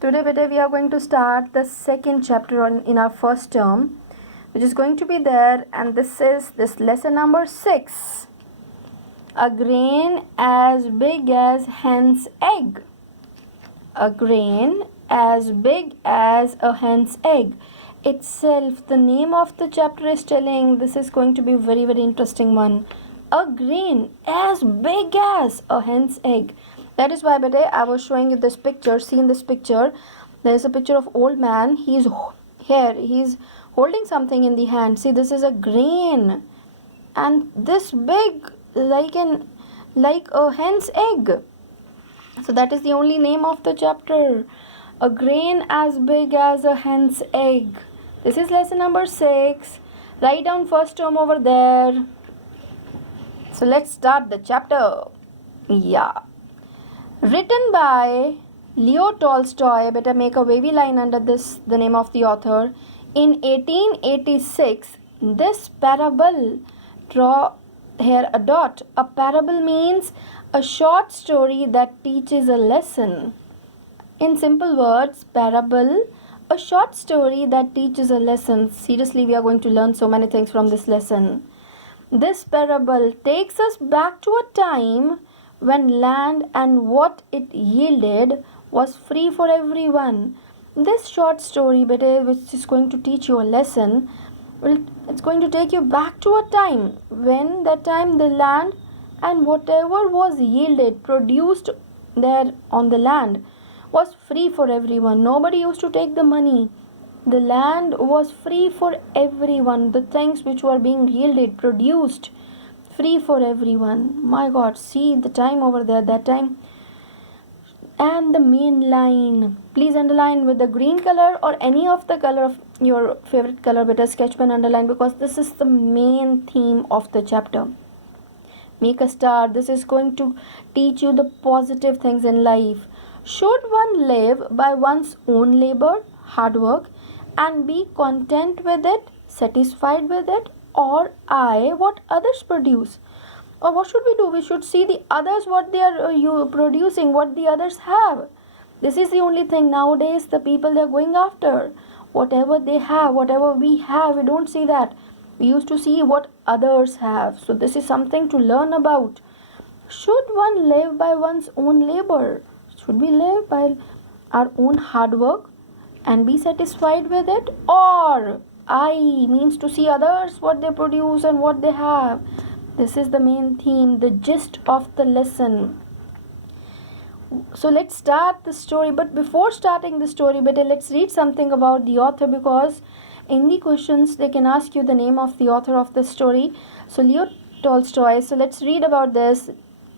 Today, beta, we are going to start the second chapter in our first term, which is going to be there, and this is this lesson number 6. A grain as big as hen's egg. A grain as big as a hen's egg. Itself, the name of the chapter is telling this is going to be a very, very interesting one. A grain as big as a hen's egg. That is why, beta, I was showing you this picture. See in this picture, there is a picture of old man. He's holding something in the hand. See, this is a grain, and this big, like a hen's egg. So that is the only name of the chapter. A grain as big as a hen's egg. This is lesson number 6. Write down first term over there. So let's start the chapter. Yeah. Written by Leo Tolstoy. Better make a wavy line under this, the name of the author. In 1886, this parable, draw here a dot. A parable means a short story that teaches a lesson. In simple words, parable, a short story that teaches a lesson. Seriously, we are going to learn so many things from this lesson. This parable takes us back to a time when land and what it yielded was free for everyone. This short story, beta, which is going to teach you a lesson, it's going to take you back to a time when that time the land and whatever was yielded, produced there on the land, was free for everyone. Nobody used to take the money. The land was free for everyone. The things which were being yielded, produced, free for everyone. My God, see the time over there, that time. And the main line, please underline with the green color or any of the color of your favorite color, better sketch pen underline, because this is the main theme of the chapter. Make a star. This is going to teach you the positive things in life. Should one live by one's own labor, hard work, and be content with it, satisfied with it, or what others produce? Or what should we do? We should see the others, what they are producing, what the others have. This is the only thing nowadays the people they are going after. Whatever they have, whatever we have, we don't see that. We used to see what others have. So this is something to learn about. Should one live by one's own labor? Should we live by our own hard work and be satisfied with it? Or means to see others, what they produce and what they have. This is the main theme, the gist of the lesson. So let's start the story. But before starting the story, better let's read something about the author, because in the questions they can ask you the name of the author of the story. So Leo Tolstoy. So let's read about this.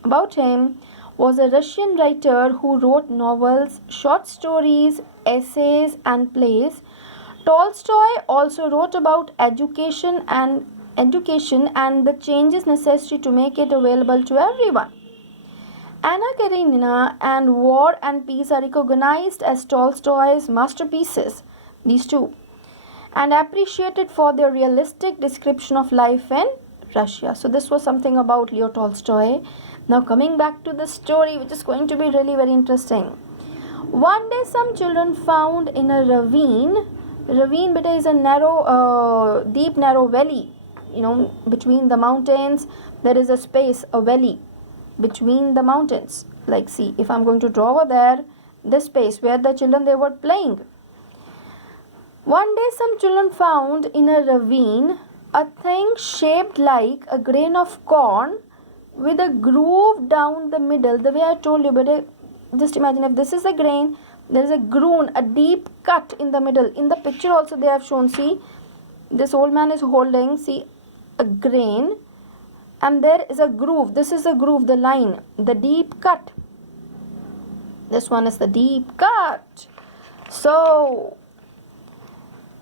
About him, was a Russian writer who wrote novels, short stories, essays, and plays. Tolstoy also wrote about education and the changes necessary to make it available to everyone. Anna Karenina and War and Peace are recognized as Tolstoy's masterpieces, these two, and appreciated for their realistic description of life in Russia. So this was something about Leo Tolstoy. Now coming back to the story, which is going to be really very interesting. One day some children found in a ravine beta is a narrow, deep narrow valley. Between the mountains there is a space, a valley between the mountains. Like, see, if I'm going to draw over there, this space where the children they were playing. One day some children found in a ravine a thing shaped like a grain of corn with a groove down the middle. The way I told you, but just imagine if this is a grain, there is a groove, a deep cut in the middle. In the picture also they have shown, see, this old man is holding, see, a grain, and there is a groove. This is a groove, the line, the deep cut. This one is the deep cut. So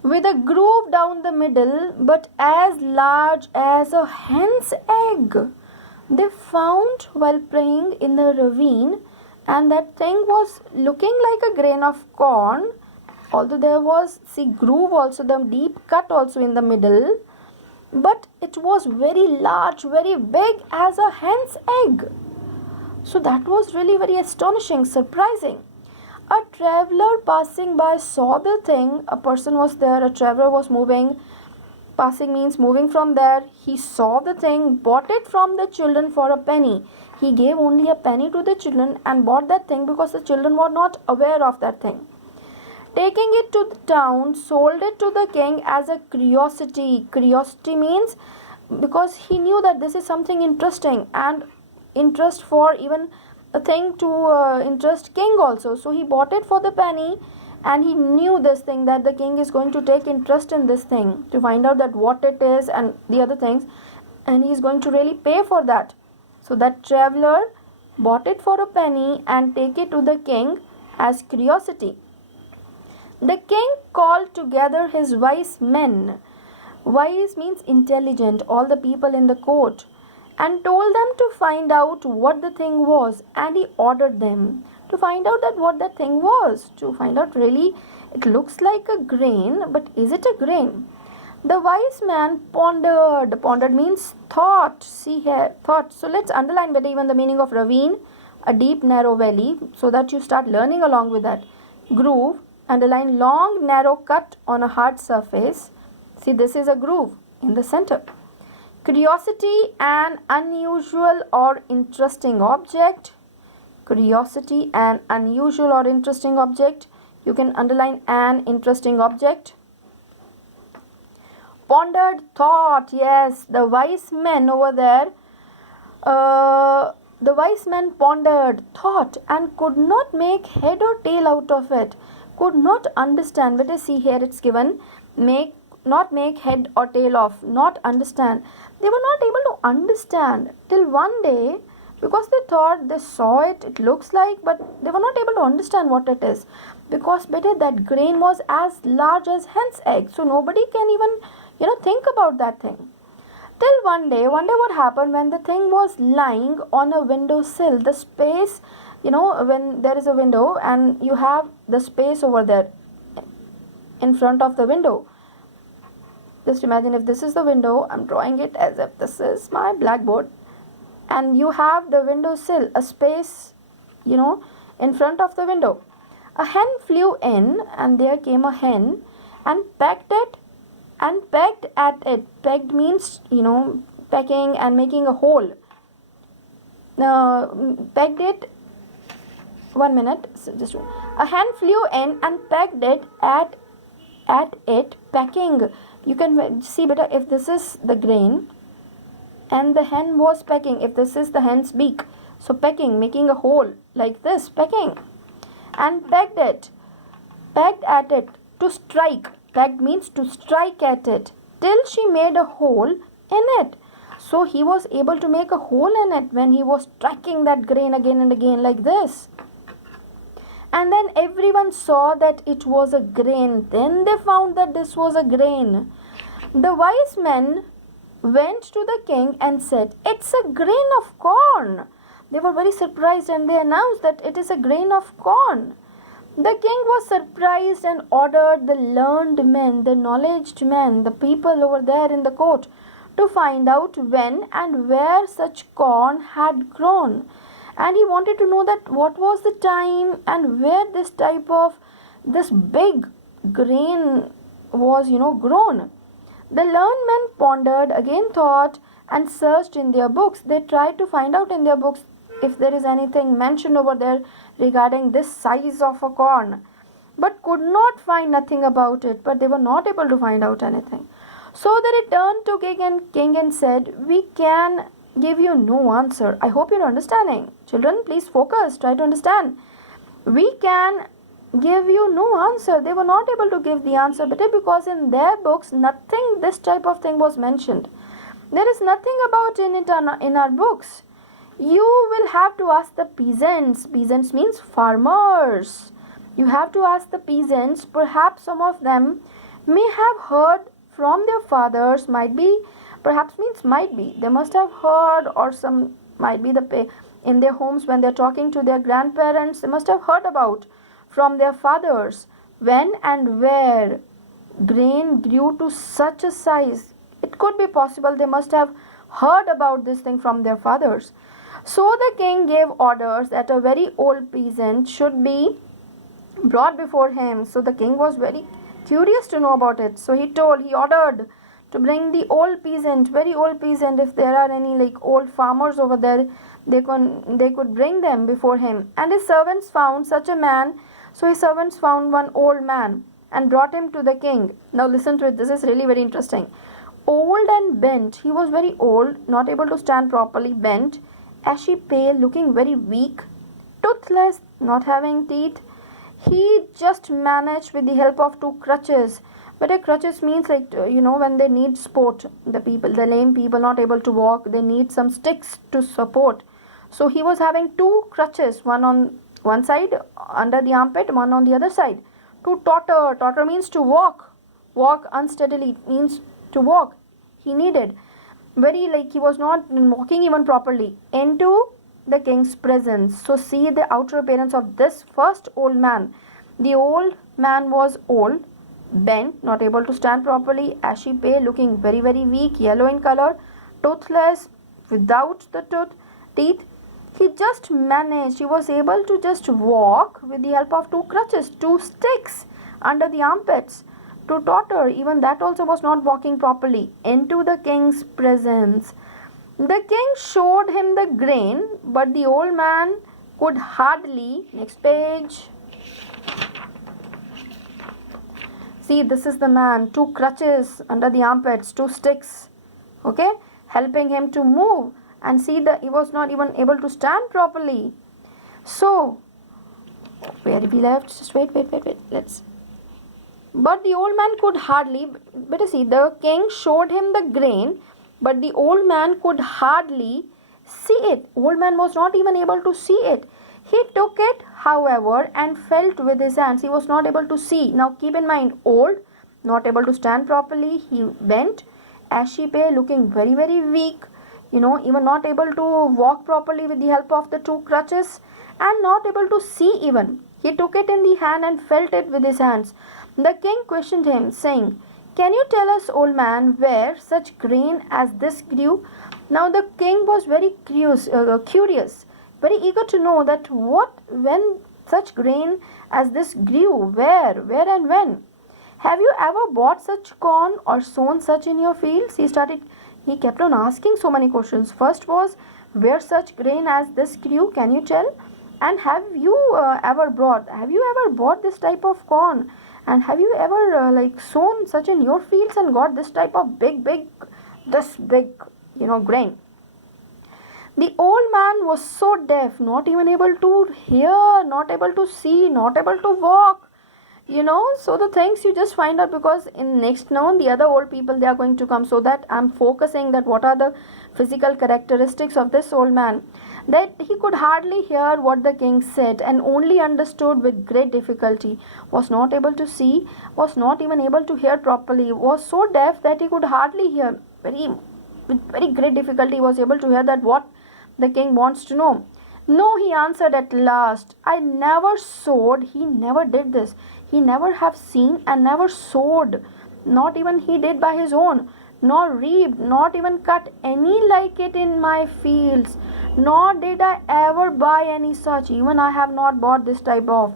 with a groove down the middle, but as large as a hen's egg, they found while playing in the ravine, and that thing was looking like a grain of corn, although there was, see, groove also, the deep cut also in the middle, but it was very large, very big as a hen's egg. So that was really very astonishing, surprising. A traveler passing by saw the thing. A person was there, a traveler was moving. Passing means moving from there. He saw the thing, bought it from the children for a penny. He gave only a penny to the children and bought that thing because the children were not aware of that thing. Taking it to the town, sold it to the king as a curiosity. Curiosity means because he knew that this is something interesting and interest for even a thing to interest king also. So he bought it for the penny and he knew this thing that the king is going to take interest in this thing to find out that what it is and the other things, and he is going to really pay for that. So that traveler bought it for a penny and take it to the king as curiosity. The king called together his wise men. Wise means intelligent, all the people in the court, and told them to find out what the thing was, and he ordered them to find out that what that thing was, to find out really it looks like a grain, but is it a grain? The wise man pondered. Pondered means thought. See here, thought. So let's underline better even the meaning of ravine, a deep narrow valley, so that you start learning along with that. Groove, underline long narrow cut on a hard surface. See, this is a groove in the center. Curiosity, an unusual or interesting object. Curiosity, an unusual or interesting object. You can underline an interesting object. Pondered, thought. Yes, the wise men over there, the wise men pondered, thought, and could not make head or tail out of it. Could not understand. Let us see here, it's given not make head or tail of, not understand. They were not able to understand till one day, because they thought they saw it, it looks like, but they were not able to understand what it is, because better that grain was as large as hen's egg, so nobody can even think about that thing. Till one day what happened when the thing was lying on a windowsill, the space, when there is a window and you have the space over there in front of the window. Just imagine if this is the window, I'm drawing it as if this is my blackboard, and you have the windowsill, a space, in front of the window. A hen flew in, and there came a hen and pecked it and pecked at it. Pecked means, pecking and making a hole. Pecked it. 1 minute. Just a hen flew in and pecked it at it, pecking. You can see better if this is the grain and the hen was pecking, if this is the hen's beak. So pecking, making a hole like this, pecking. And pecked at it, to strike. Pecked means to strike at it, till she made a hole in it. So he was able to make a hole in it when he was striking that grain again and again like this. And then everyone saw that it was a grain. Then they found that this was a grain. The wise men went to the king and said, "It's a grain of corn." They were very surprised and they announced that it is a grain of corn. The king was surprised and ordered the learned men, the knowledge men, the people over there in the court, to find out when and where such corn had grown. And he wanted to know that what was the time and where this big grain was, grown. The learned men pondered, again thought, and searched in their books. They tried to find out in their books if there is anything mentioned over there regarding this size of a corn, but could not find nothing about it. But they were not able to find out anything. So they returned to king and said, "We can give you no answer." I hope you're understanding. Children, please focus. Try to understand. We can give you no answer. They were not able to give the answer because in their books nothing this type of thing was mentioned. There is nothing about it in our books. You will have to ask the peasants. Peasants means farmers. You have to ask the peasants. Perhaps some of them may have heard from their fathers. Might be, perhaps means might be. They must have heard, or some might be in their homes when they're talking to their grandparents. They must have heard about from their fathers when and where grain grew to such a size. It could be possible they must have heard about this thing from their fathers. So the king gave orders that a very old peasant should be brought before him. So the king was very curious to know about it. So he ordered to bring the old peasant, very old peasant. If there are any like old farmers over there, they could bring them before him. And his servants found such a man. So his servants found one old man and brought him to the king. Now listen to it. This is really very interesting. Old and bent. He was very old, not able to stand properly, bent, ashy pale, looking very weak, toothless, not having teeth. He just managed with the help of two crutches. But a crutches means like when they need support, the lame people not able to walk, they need some sticks to support. So he was having two crutches, one on one side under the armpit, one on the other side. To totter, totter means to walk, walk unsteadily means to walk. He needed very like he was not walking even properly into the king's presence. So see the outer appearance of this first old man. The old man was old, bent, not able to stand properly, ashy pale, looking very very weak, yellow in color, toothless, without the teeth. He just managed, he was able to just walk with the help of two crutches, two sticks under the armpits, to totter. Even that also was not walking properly into the king's presence. The king showed him the grain, but the old man could hardly. Next page. See, this is the man, two crutches under the armpits, two sticks, okay, helping him to move. And see that he was not even able to stand properly. So, where we left? Just wait. Let's. But the old man could hardly. But you see, the king showed him the grain, but the old man could hardly see it. Old man was not even able to see it. He took it, however, and felt with his hands. He was not able to see. Now keep in mind, old, not able to stand properly. He bent, ashy pale, looking very very weak. Even not able to walk properly with the help of the two crutches, and not able to see even. He took it in the hand and felt it with his hands. The king questioned him, saying, "Can you tell us, old man, where such grain as this grew?" Now the king was very curious, very eager to know that when such grain as this grew, where and when. "Have you ever bought such corn or sown such in your fields?" He kept on asking so many questions. First was, where such grain as this grew, can you tell? And have you ever bought this type of corn? And have you ever sown such in your fields and got this type of this big grain? The old man was so deaf, not even able to hear, not able to see, not able to walk. So the things you just find out, because in next now the other old people, they are going to come. So that I'm focusing that what are the physical characteristics of this old man. That he could hardly hear what the king said, and only understood with great difficulty. Was not able to see, was not even able to hear properly, was so deaf that he could hardly hear. With very great difficulty he was able to hear that what the king wants to know. "No," he answered at last, "I never sowed." He never did this. He never have seen and never sowed. Not even he did by his own. Nor reaped, not even cut any like it in my fields. Nor did I ever buy any such. Even I have not bought this type of.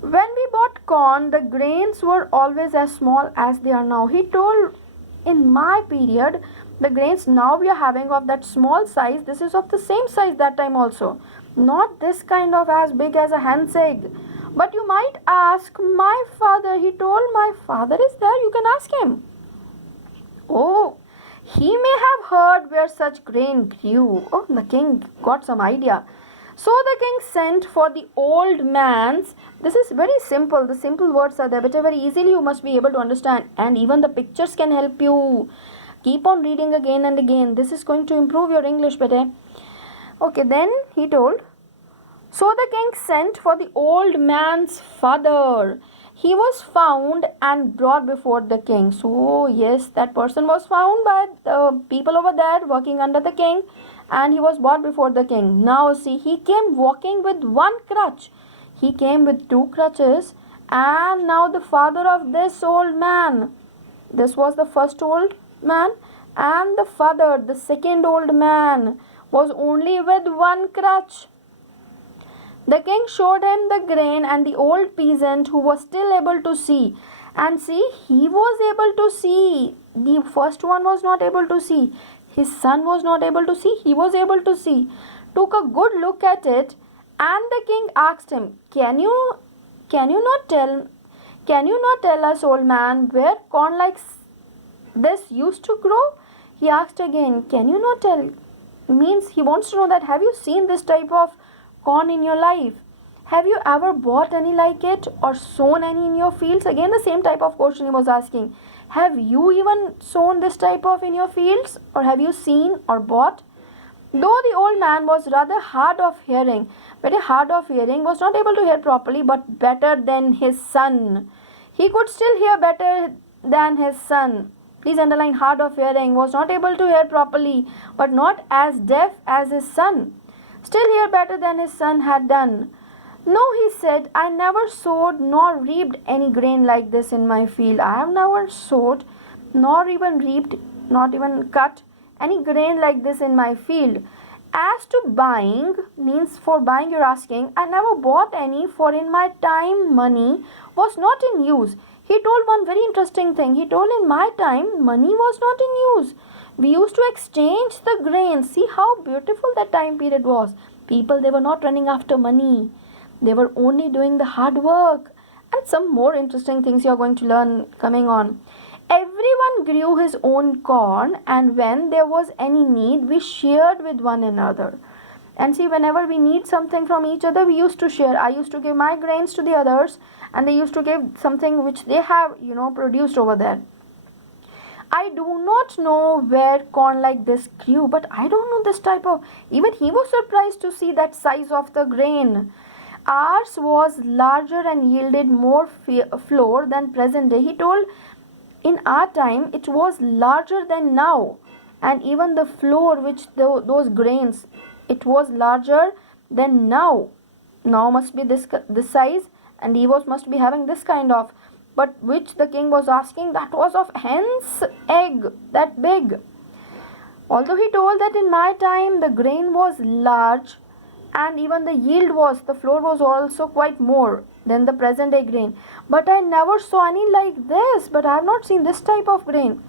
When we bought corn, the grains were always as small as they are now. He told, in my period, the grains now we are having of that small size, this is of the same size that time also. Not this kind of as big as a hen's egg. But you might ask, my father, he told, my father is there, you can ask him. Oh, he may have heard where such grain grew. Oh, the king got some idea. So the king sent for the old man's. This is very simple. The simple words are there, but very easily you must be able to understand. And even the pictures can help you. Keep on reading again and again. This is going to improve your English better. Okay, then he told. So the king sent for the old man's father. He was found and brought before the king. So yes, that person was found by the people over there working under the king, and he was brought before the king. Now see, he came walking with one crutch. He came with two crutches, and now the father of this old man. This was the first old man, and the father, the second old man, was only with one crutch. The king showed him the grain, and the old peasant, who was still able to see, and see, he was able to see. The first one was not able to see. His son was not able to see. He was able to see. Took a good look at it, and the king asked him, Can you not tell us, old man, where corn like this used to grow? He asked again, Can you not tell? Means he wants to know that, have you seen this type of corn in your life? Have you ever bought any like it or sown any in your fields? Again, the same type of question he was asking. Have you even sown this type of in your fields, or have you seen or bought? Though the old man was rather hard of hearing, was not able to hear properly, but better than his son. He could still hear better than his son. Please underline hard of hearing, was not able to hear properly, but not as deaf as his son. Still hear better than his son had done. No, he said, I never sowed nor reaped any grain like this in my field. I have never sowed nor even reaped, not even cut any grain like this in my field. As to buying, means for buying you're asking, I never bought any, for in my time money was not in use. He told one very interesting thing. He told, in my time money was not in use. We used to exchange the grain. See how beautiful that time period was. People, they were not running after money. They were only doing the hard work. And some more interesting things you are going to learn coming on. Everyone grew his own corn, and when there was any need, we shared with one another. And see, whenever we need something from each other, we used to share. I used to give my grains to the others, and they used to give something which they have, produced over there. I do not know where corn like this grew, but I don't know this type of. Even he was surprised to see that size of the grain. Ours was larger and yielded more flour than present day. He told, in our time it was larger than now, and even the flour, which those grains, it was larger than now. Now must be this size, and he must be having this kind of. But which the king was asking, that was of hen's egg, that big. Although he told that in my time the grain was large, and even the flour was also quite more than the present day grain. But I never saw any like this, but I have not seen this type of grain.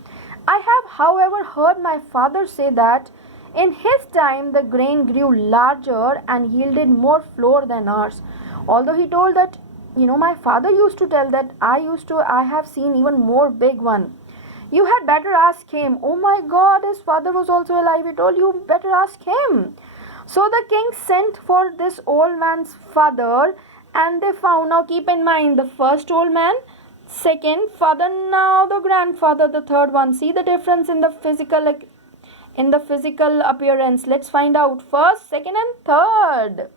I have, however, heard my father say that in his time the grain grew larger and yielded more flour than ours. Although he told that, my father used to tell that I have seen even more big one. You had better ask him. Oh my God, his father was also alive. He told, you better ask him. So the king sent for this old man's father, and they found, now keep in mind, the first old man, second father, now the grandfather, the third one. See the difference in the physical appearance. Let's find out first, second and third.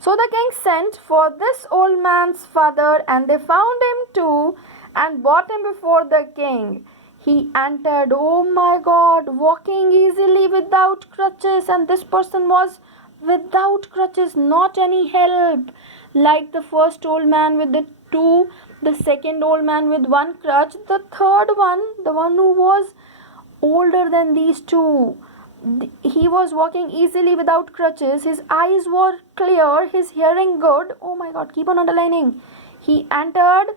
So the king sent for this old man's father, and they found him too, and brought him before the king. He entered, oh my God, walking easily without crutches, and this person was without crutches, not any help, like the first old man with the two, the second old man with one crutch, the third one, the one who was older than these two. He was walking easily without crutches. His eyes were clear, his hearing good. Oh my God, keep on underlining. He entered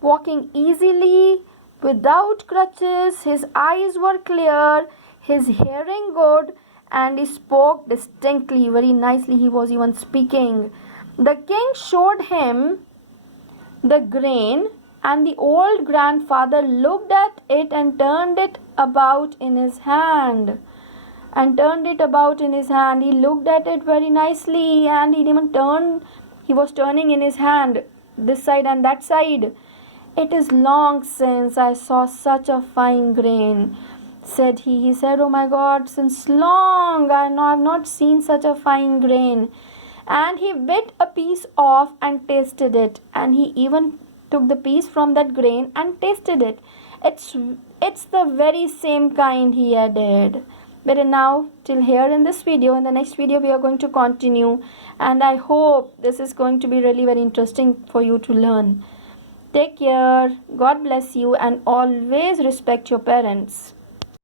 walking easily without crutches. His eyes were clear, his hearing good, and he spoke distinctly, very nicely. He was even speaking. The king showed him the grain, and the old grandfather looked at it and turned it about in his hand. He looked at it very nicely, and he was turning in his hand this side and that side. It is long since I saw such a fine grain, said he. He said, oh my God, since long I have not seen such a fine grain. And he bit a piece off and tasted it, and he even took the piece from that grain and tasted it. It's the very same kind, he added. But now, till here in this video, in the next video we are going to continue, and I hope this is going to be really very interesting for you to learn. Take care, God bless you, and always respect your parents.